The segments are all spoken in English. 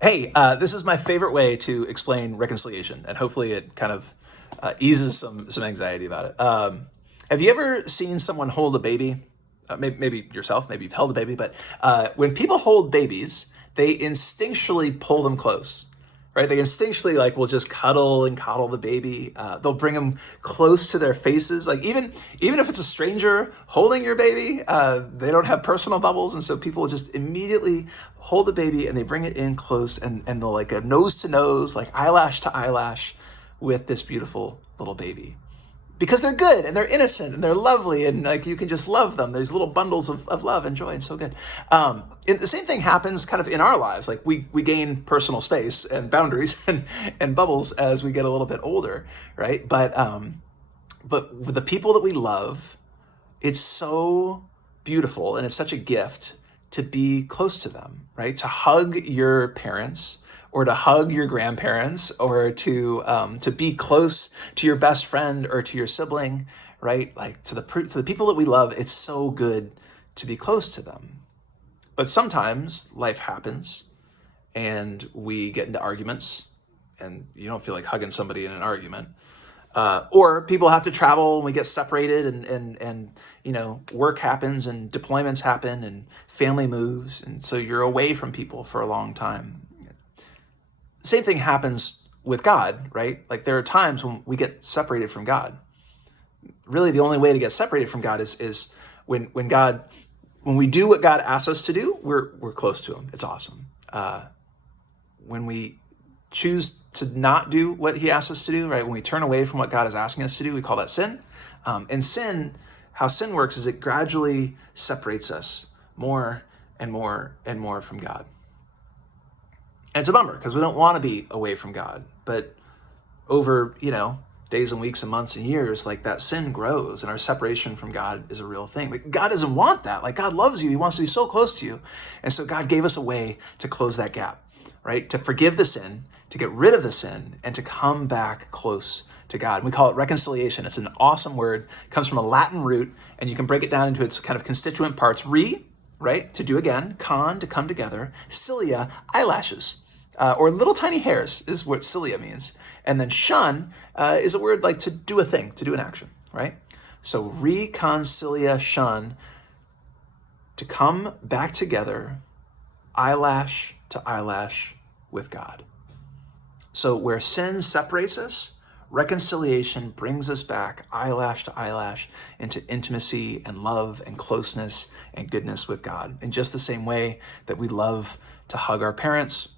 Hey, this is my favorite way to explain reconciliation, and hopefully it kind of eases some anxiety about it. Have you ever seen someone hold a baby? Maybe yourself, maybe you've held a baby, but when people hold babies, they instinctually pull them close, right? They instinctually like will just cuddle and coddle the baby. They'll bring them close to their faces. Like even if it's a stranger holding your baby, they don't have personal bubbles, and so people just immediately hold the baby and they bring it in close and they'll like a nose to nose, like eyelash to eyelash, with this beautiful little baby because they're good and they're innocent and they're lovely and like you can just love them. There's little bundles of love and joy and so good. The same thing happens kind of in our lives. Like we gain personal space and boundaries and bubbles as we get a little bit older, right? But with the people that we love, it's so beautiful and it's such a gift to be close to them, right? To hug your parents or to hug your grandparents or to be close to your best friend or to your sibling, right? Like to the people that we love, it's so good to be close to them. But sometimes life happens and we get into arguments and you don't feel like hugging somebody in an argument. Or people have to travel and we get separated and work happens and deployments happen and family moves. And so you're away from people for a long time. Same thing happens with God, right? Like there are times when we get separated from God. Really the only way to get separated from God is when we do what God asks us to do, we're close to him. It's awesome. When we choose to not do what he asks us to do, right? When we turn away from what God is asking us to do, we call that sin. And sin, how sin works is it gradually separates us more and more and more from God. And it's a bummer because we don't want to be away from God. But over, days and weeks and months and years, like that sin grows and our separation from God is a real thing. But God doesn't want that. Like God loves you. He wants to be so close to you. And so God gave us a way to close that gap, right? To forgive the sin, to get rid of the sin, and to come back close to God. We call it reconciliation. It's an awesome word. It comes from a Latin root, and you can break it down into its kind of constituent parts. Re, right, to do again. Con, to come together. Cilia, eyelashes. Or little tiny hairs is what cilia means. And then shun is a word like to do a thing, to do an action, right? So reconciliation, to come back together, eyelash to eyelash with God. So where sin separates us, reconciliation brings us back eyelash to eyelash into intimacy and love and closeness and goodness with God. In just the same way that we love to hug our parents,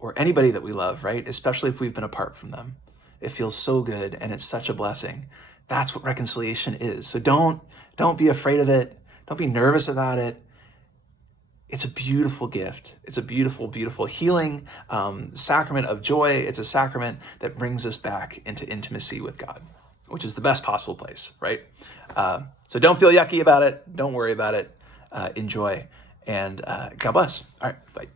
or anybody that we love, right? Especially if we've been apart from them. It feels so good and it's such a blessing. That's what reconciliation is. So don't be afraid of it. Don't be nervous about it. It's a beautiful gift. It's a beautiful, beautiful healing sacrament of joy. It's a sacrament that brings us back into intimacy with God, which is the best possible place, right? So don't feel yucky about it. Don't worry about it. Enjoy. And God bless. All right, bye.